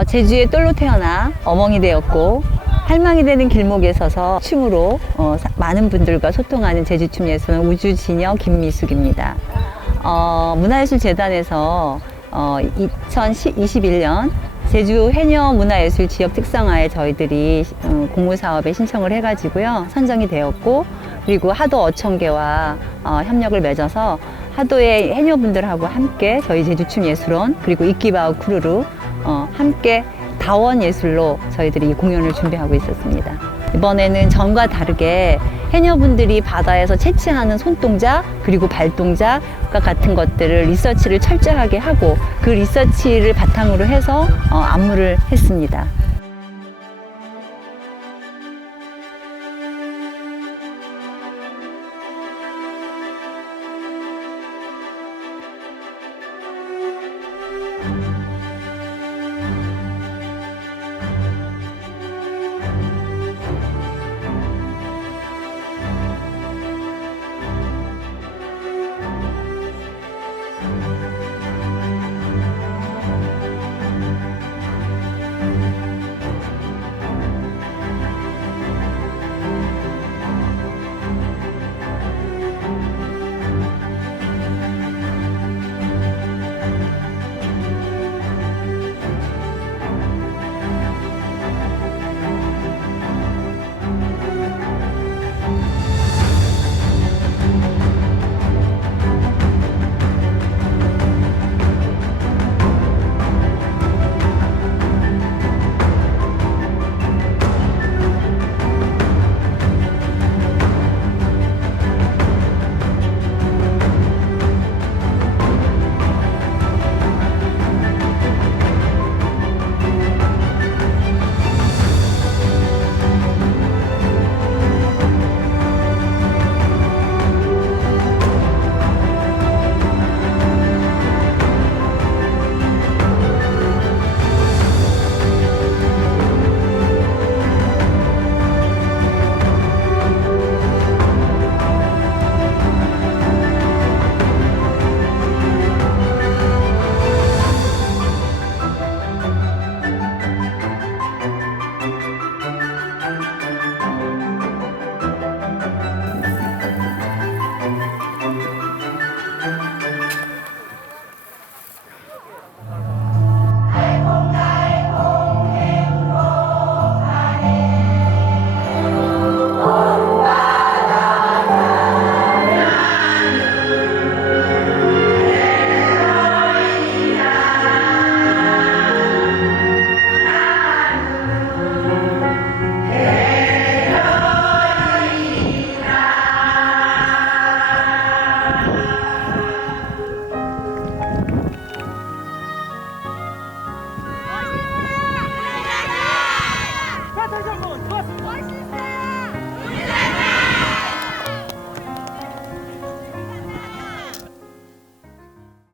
어, 제주의 똘로 태어나 어멍이 되었고 할망이 되는 길목에 서서 춤으로 어, 사- 많은 분들과 소통하는 제주춤 예술은 우주진여 김미숙입니다. 어, 문화예술재단에서 어, 2021년 제주 해녀 문화예술 지역 특성화에 저희들이 어, 공모사업에 신청을 해가지고요 선정이 되었고 그리고 하도 어청계와 어, 협력을 맺어서 하도의 해녀분들하고 함께 저희 제주춤 예술원 그리고 이끼바우 크루루 어, 함께 다원 예술로 저희들이 이 공연을 준비하고 있었습니다. 이번에는 전과 다르게 해녀분들이 바다에서 채취하는 손동작 그리고 발동작과 같은 것들을 리서치를 철저하게 하고 그 리서치를 바탕으로 해서 어, 안무를 했습니다.